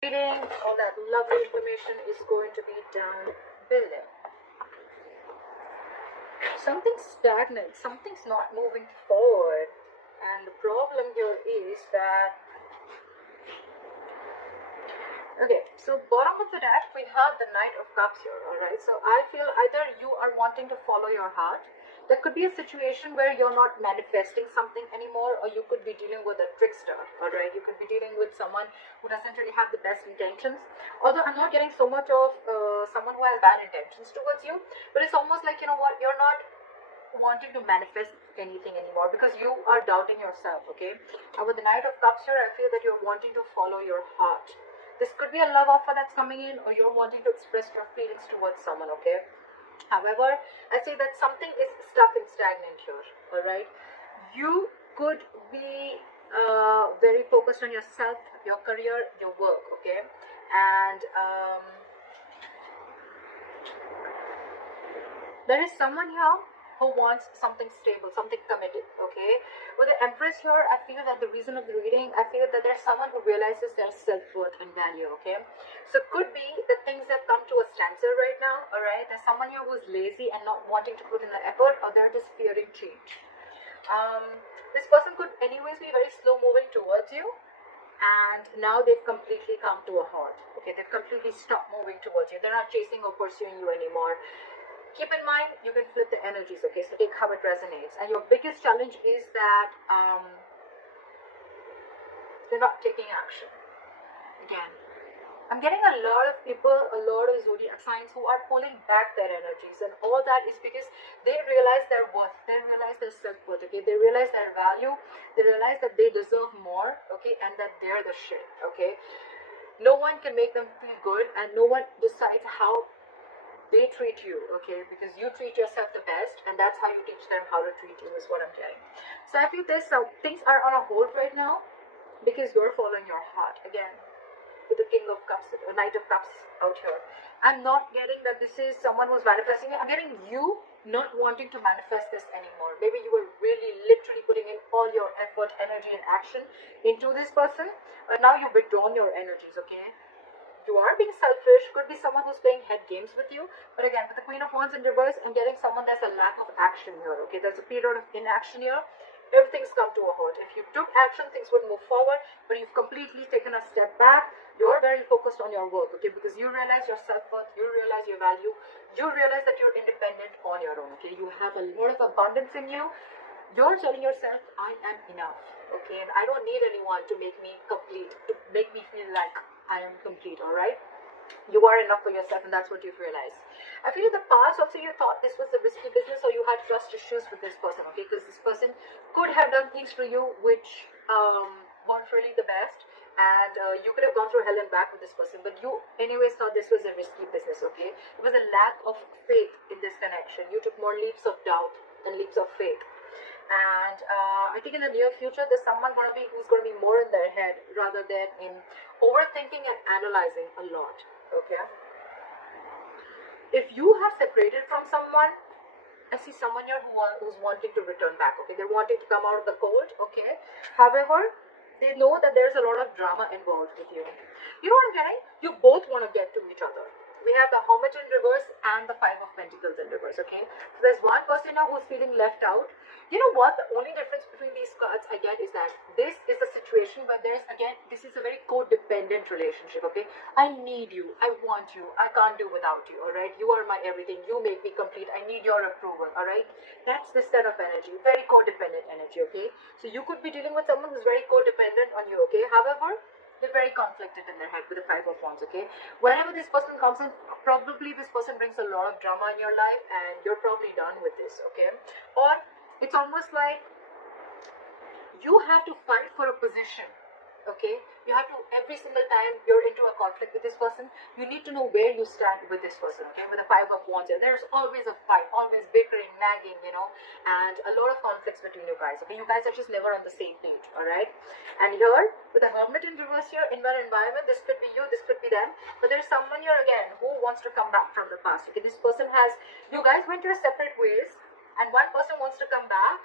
Reading, all that lovely information is going to be down below. Something's stagnant, something's not moving forward, and the problem here is that, okay, so bottom of the deck we have the Knight of Cups here. All right, so I feel either you are wanting to follow your heart. There could be a situation where you're not manifesting something anymore, or you could be dealing with a trickster. All right, you could be dealing with someone who doesn't really have the best intentions. Although I'm not getting so much of someone who has bad intentions towards you, but it's almost like, you know what, you're not wanting to manifest anything anymore because you are doubting yourself. Okay, and with the Knight of Cups here, I feel that you're wanting to follow your heart. This could be a love offer that's coming in, or you're wanting to express your feelings towards someone. Okay, however, I say that something is stuck and stagnant here. All right, you could be very focused on yourself, your career, your work. Okay, and there is someone here who wants something stable, something committed. Okay, with the Empress here, I feel that the reason of the reading, I feel that there's someone who realizes their self-worth and value. Okay, so could be that things have come to a standstill right now. All right, there's someone here who's lazy and not wanting to put in the effort, or they're just fearing change. This person could anyways be very slow moving towards you, and now they've completely come to a halt. Okay, they've completely stopped moving towards you. They're not chasing or pursuing you anymore. Keep in mind, you can flip the energies. Okay, so take how it resonates. And your biggest challenge is that you're not taking action. Again, I'm getting a lot of people, a lot of zodiac signs who are pulling back their energies, and all that is because they realize their worth, they realize their self-worth. Okay, they realize their value, they realize that they deserve more. Okay, and that they're the shit. Okay, no one can make them feel good, and no one decides how they treat you. Okay, because you treat yourself the best, and that's how you teach them how to treat you, is what I'm getting. So I feel this, so things are on a hold right now because you're following your heart. Again, with the King of Cups, a Knight of Cups out here, I'm not getting that this is someone who's manifesting it. I'm getting you not wanting to manifest this anymore. Maybe you were really literally putting in all your effort, energy, and action into this person, but now you've withdrawn your energies. Okay, you are being selfish. Could be someone who's playing head games with you. But again, with the Queen of Wands in reverse, I'm getting someone, there's a lack of action here. Okay, there's a period of inaction here. Everything's come to a halt. If you took action, things would move forward, but you've completely taken a step back. You're very focused on your work. Okay, because you realize your self-worth, you realize your value, you realize that you're independent on your own. Okay, you have a lot of abundance in you. You're telling yourself, I am enough. Okay, and I don't need anyone to make me complete, to make me feel like I am complete. All right, you are enough for yourself, and that's what you've realized. I feel in the past also you thought this was a risky business, or you had trust issues with this person. Okay, because this person could have done things for you which weren't really the best, and you could have gone through hell and back with this person, but you anyways thought this was a risky business. Okay, it was a lack of faith in this connection. You took more leaps of doubt than leaps of faith. And I think in the near future there's someone who's going to be more in their head rather than in overthinking and analyzing a lot. Okay, if you have separated from someone, I see someone here who's wanting to return back. Okay, they're wanting to come out of the cold. Okay, however, they know that there's a lot of drama involved with you. You know what I'm getting? You both want to get to each other. We have the Hermit in reverse and the Five of Pentacles in reverse. Okay, so there's one person now who's feeling left out. You know what? The only difference between these cards I get is that this is a situation where this is a very codependent relationship. Okay, I need you, I want you, I can't do without you. All right, you are my everything, you make me complete, I need your approval. All right, that's this kind of energy, very codependent energy. Okay, so you could be dealing with someone who's very codependent on you. Okay, however, they're very conflicted in their head with the Five of Wands. Okay, whenever this person comes in, probably this person brings a lot of drama in your life, and you're probably done with this. Okay, or it's almost like you have to fight for a position. Okay, you have to, every single time you're into a conflict with this person, you need to know where you stand with this person. Okay, with the Five of Wands here, there's always a fight, always bickering, nagging, and a lot of conflicts between you guys. Okay, you guys are just never on the same page. All right, and here with the Hermit in reverse here, in my environment, this could be you, this could be them, but there's someone here again who wants to come back from the past. Okay, this person has, you guys went your separate ways, and one person wants to come back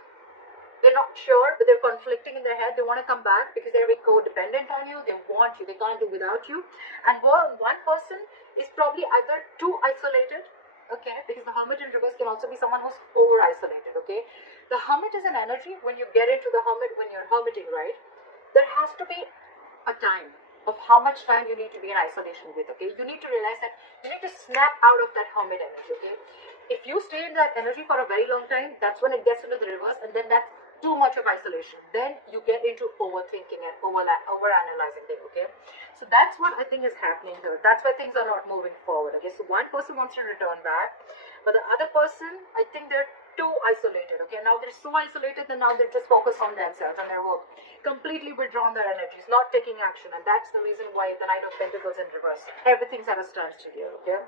They're not sure, but they're conflicting in their head. They want to come back because they're very codependent on you. They want you. They can't do without you. And one person is probably either too isolated, okay, because the Hermit in reverse can also be someone who's over isolated, okay. The Hermit is an energy. When you get into the Hermit, when you're hermiting, right, there has to be a time of how much time you need to be in isolation with, okay. You need to realize that you need to snap out of that Hermit energy, okay. If you stay in that energy for a very long time, that's when it gets into the reverse, and then that's too much of isolation. Then you get into overthinking and over analyzing things, okay. So that's what I think is happening here. That's why things are not moving forward, okay. So one person wants to return back, but the other person, I think they're too isolated, okay. Now they're so isolated that now they're just focused on themselves and their work, completely withdrawn their energies, not taking action. And that's the reason why the Knight of Pentacles in reverse, everything's at a standstill here, okay.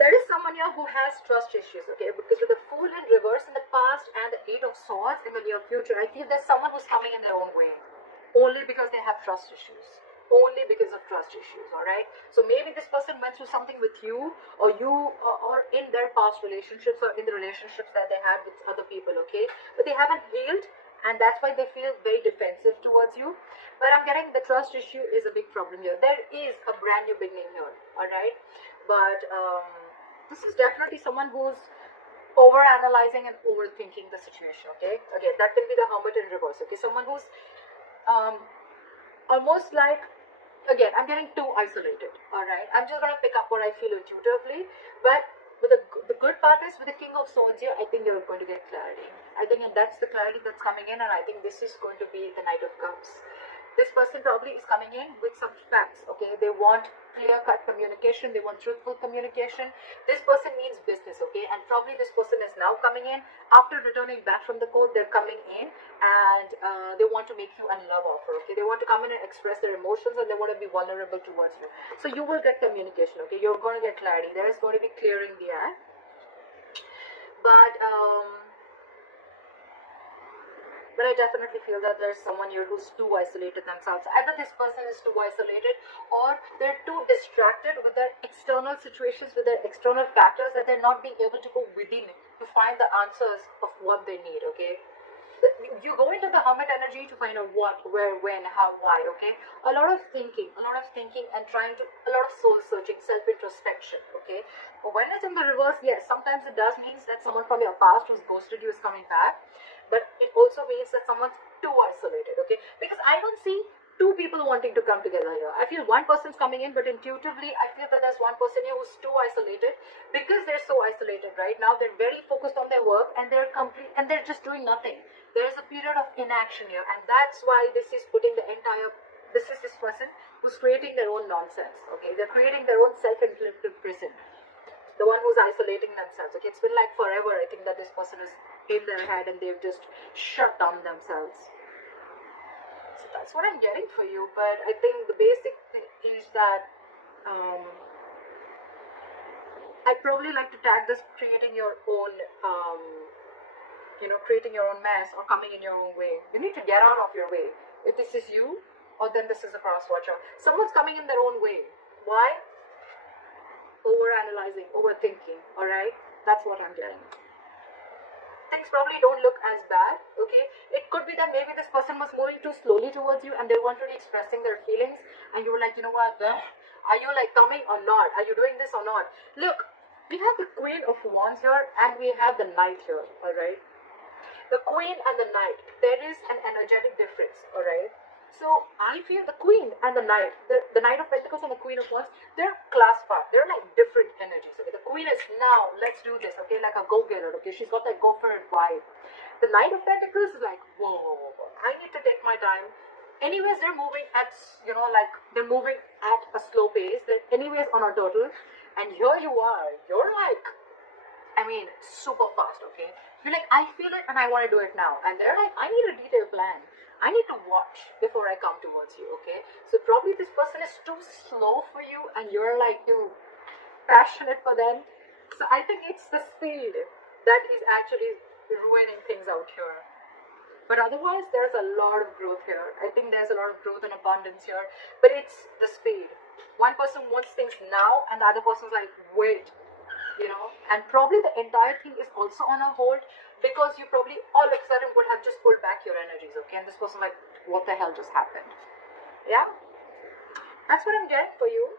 There is someone here who has trust issues, okay, because with the Fool in reverse in the past and the Eight of Swords in the near future, I feel there's someone who's coming in their own way, only because they have trust issues, only because of trust issues, all right. So maybe this person went through something with you, or or in their past relationships, or in the relationships that they had with other people, okay, but they haven't healed, and that's why they feel very defensive towards you. But I'm getting the trust issue is a big problem here. There is a brand new beginning here, all right, but this is definitely someone who's over analyzing and overthinking the situation, okay. Again, that can be the Hermit in reverse, okay. Someone who's almost like, again, I'm getting too isolated, all right. I'm just going to pick up what I feel intuitively, but with the good part is with the King of Swords here, I think you're going to get clarity. I think that's the clarity that's coming in, and I think this is going to be the Knight of Cups. This person probably is coming in with some facts, okay. They want clear-cut communication, they want truthful communication. This person means business, okay, and probably this person is now coming in after returning back from the court. They're coming in and they want to make you a love offer, okay. They want to come in and express their emotions, and they want to be vulnerable towards you. So you will get communication, okay. You're going to get clarity. There is going to be clearing the air, but I definitely feel that there's someone here who's too isolated themselves. Either this person is too isolated, or they're too distracted with their external situations, with their external factors, that they're not being able to go within to find the answers of what they need, okay. You go into the Hermit energy to find out what, where, when, how, why, okay. A lot of thinking and trying to, a lot of soul searching, self-introspection, okay. But when it's in the reverse, yes, sometimes it does mean that someone from your past who's ghosted you is coming back, but it also means that someone's too isolated, okay. Because I don't see two people wanting to come together here. I feel one person's coming in, but intuitively I feel that there's one person here who's too isolated. Because they're so isolated right now, they're very focused on their work, and they're just doing nothing. There's a period of inaction here, and that's why this is putting this person who's creating their own nonsense, okay. They're creating their own self-inflicted prison, the one who's isolating themselves, okay. It's been like forever, I think, that this person is in their head and they've just shut down themselves. So that's what I'm getting for you. But I think the basic thing is that I'd probably like to tag this creating your own creating your own mess, or coming in your own way. You need to get out of your way. If this is you, or then this is a cross watcher. Someone's coming in their own way. Why? Over-analyzing, overthinking, alright? That's what I'm getting. Things probably don't look as bad, okay? It could be that maybe this person was moving too slowly towards you, and they weren't really expressing their feelings, and you were like, you know what, are you like coming or not? Are you doing this or not? Look, we have the Queen of Wands here, and we have the Knight here, alright? The Queen and the Knight, there is an energetic difference, alright? So I feel the Queen and the Knight, the Knight of Pentacles and the Queen of Wands, they're class part. They're like different energies, okay? The Queen is now, let's do this, okay? Like a go-getter, okay? She's got that go-for-it vibe. The Knight of Pentacles is like, whoa, I need to take my time. Anyways, they're moving at, they're moving at a slow pace. They're anyways on a turtle. And here you are, you're like, super fast, okay? You're like, I feel it and I want to do it now. And they're like, I need a detailed plan. I need to watch before I come towards you, okay? So probably this person is too slow for you, and you're like too passionate for them. So I think it's the speed that is actually ruining things out here. But otherwise, there's a lot of growth here. I think there's a lot of growth and abundance here. But it's the speed. One person wants things now, and the other person's like, wait. you know, and probably the entire thing is also on a hold because you probably all of a sudden would have just pulled back your energies, okay? And this person like, what the hell just happened? Yeah, that's what I'm getting for you.